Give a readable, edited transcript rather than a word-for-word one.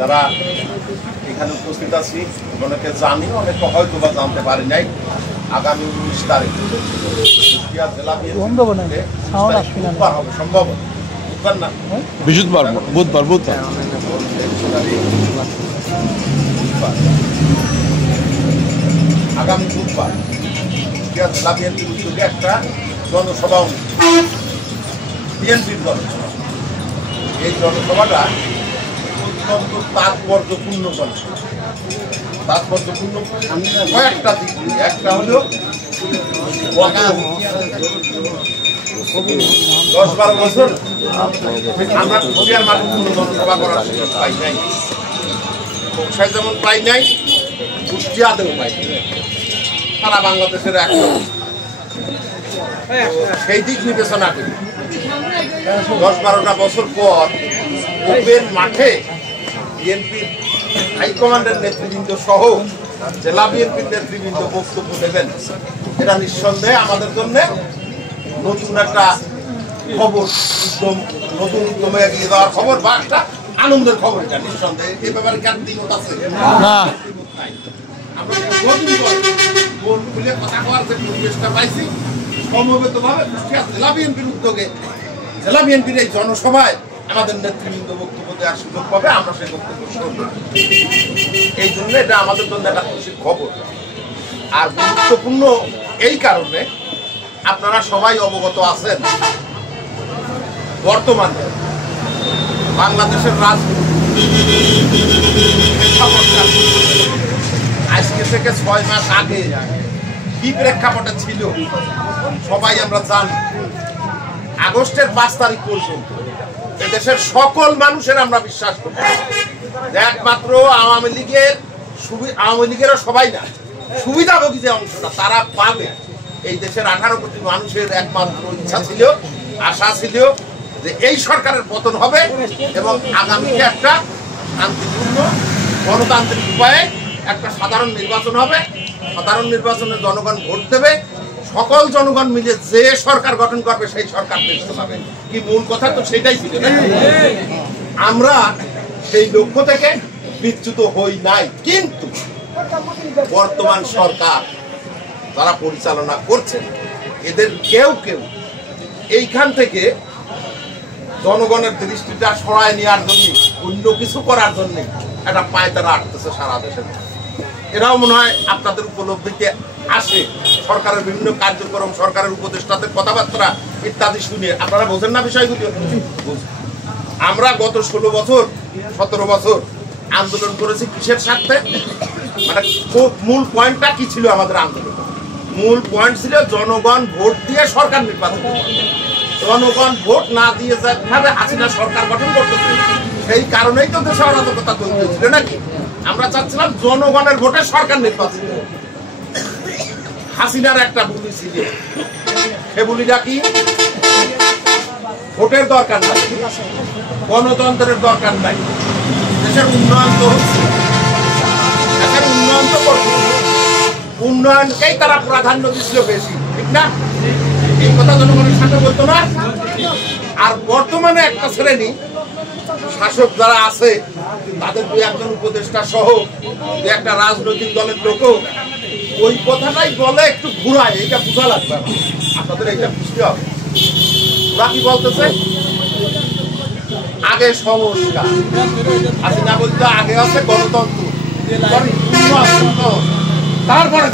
যারা এখানে উপস্থিত আছি অনেকে জানি, অনেকে হয়তো বা জানতে পারি নাই, আগামী 19 তারিখ কুষ্টিয়া জেলা বুধবার হবে, সম্ভব বুধবার না বুধবার আগামী বুধবার কুষ্টিয়া জেলা বিএনপির উদ্যোগে একটা জনসভা বিএনপির জনসভা। এই জনসভাটা অত্যন্ত তাৎপর্যপূর্ণ জনসভা। তাৎপর্যপূর্ণ কয়েকটা দিক। একটা হলো 10-12 বছর আমরা কুষ্টিয়ার মাঠে কোনো জনসভা করার সুযোগ পাই নাই, বক্সায় যেমন পাই নাই, কুষ্টিয়াতেও পাই নাই, সারা বাংলাদেশের একটা। সেই দিক বিবেচনা করি 10-12টা বছর পর ওপেন মাঠে বিএনপির হাইকমান্ডের নেতৃবৃন্দ সহ জেলা বিএনপির নেতৃবৃন্দ বক্তব্য দেবেন, এটা নিঃসন্দেহে আমাদের জন্য নতুন একটা খবর, নতুন উদ্যমে এগিয়ে দেওয়ার খবর বা একটা আনন্দের খবর। এটা নিঃসন্দেহে এ ব্যাপারে কেন দ্বিমত আছে? আমরা মন খুলে কথা কওয়ার যে পরিবেশটা পাইছি, সমবেতভাবে কুষ্টিয়া জেলা বিএনপির উদ্যোগে জেলা বিএনপির এই জনসভায় আমাদের নেতৃবৃন্দ বক্তব্য দেওয়ার সুযোগ পাবে, আমরা সেই বক্তব্য শুনব। এই জন্য এটা আমাদের জন্য একটা খুশির খবর। আর গুরুত্বপূর্ণ এই কারণে, আপনারা সবাই অবগত আছেন বর্তমানে বাংলাদেশের রাজনীতি আজকে থেকে 6 মাস আগে কি প্রেক্ষাপটে ছিল সবাই আমরা জানি। আগস্টের 5 তারিখ পর্যন্ত এদেশের সকল মানুষের আমরা বিশ্বাস করি একমাত্র আওয়ামী লীগেরও সবাই না, সুবিধাভোগী যে অংশটা তারা পাবে। এই দেশের 18 কোটি মানুষের একমাত্র ইচ্ছা ছিল, আশা ছিল যে এই সরকারের পতন হবে এবং আগামীতে একটা শান্তিপূর্ণ গণতান্ত্রিক উপায়ে একটা সাধারণ নির্বাচন হবে। সাধারণ নির্বাচনে জনগণ ভোট দেবে, সকল জনগণ মিলে যে সরকার গঠন করবে সেই সরকার দেশ চালাবে। কি মূল কথা তো সেটাই ছিল। আমরা সেই লক্ষ্য থেকে বিচ্যুত হই নাই, কিন্তু বর্তমান সরকার যারা পরিচালনা করছেন এদের কেউ কেউ এইখান থেকে জনগণের দৃষ্টিটা সরায় নেওয়ার জন্য, অন্য কিছু করার জন্য একটা পায়তারা আটতেছে সারা দেশের। এরাও মনে হয় আপনাদের উপলব্ধিতে আসে, সরকারের বিভিন্ন কার্যক্রম, সরকারের উপদেষ্টাদের কথাবার্তা ইত্যাদি শুনে আপনারা বোঝেন না বিষয়গুলি। আমরা গত 16 বছর 17 বছর আন্দোলন করেছি কিসের স্বার্থে? মানে মূল পয়েন্টটা কি ছিল আমাদের আন্দোলন? মূল পয়েন্ট ছিল জনগণ ভোট দিয়ে সরকার নির্বাচন করবে। জনগণ ভোট না দিয়ে যেভাবে হাসিনা সরকার গঠন করতেছে, সেই কারণেই তো দেশে অরাজকতা তৈরি হয়েছিল নাকি? আমরা চাচ্ছিলাম জনগণের ভোটে সরকার নির্বাচন। হাসিনার একটা বুলি ছিল, সে বুলিটা কি? ভোটের দরকার নাই, গণতন্ত্রের দরকার নাই, দেশের উন্নয়ন তো হচ্ছে, দেশের উন্নয়ন তো করছে, উন্নয়নকেই তারা প্রাধান্য দিচ্ছিল বেশি, ঠিক না? এই কথা জনগণের সাথে বলতো না। আর বর্তমানে একটা শ্রেণী শাসক যারা আছে তাদের 2-1 উপদেষ্টা সহ 2-1 রাজনৈতিক দলের লোকও ওই কথাটাই বলে, একটু ঘুরায়। এইটা বোঝা লাগবে, আপনাদের এইটা বুঝতে হবে। ওরা কি বলতেছে? আগে সংস্কার, হাসিনা বলতে আগে আছে গণতন্ত্র, তারপরে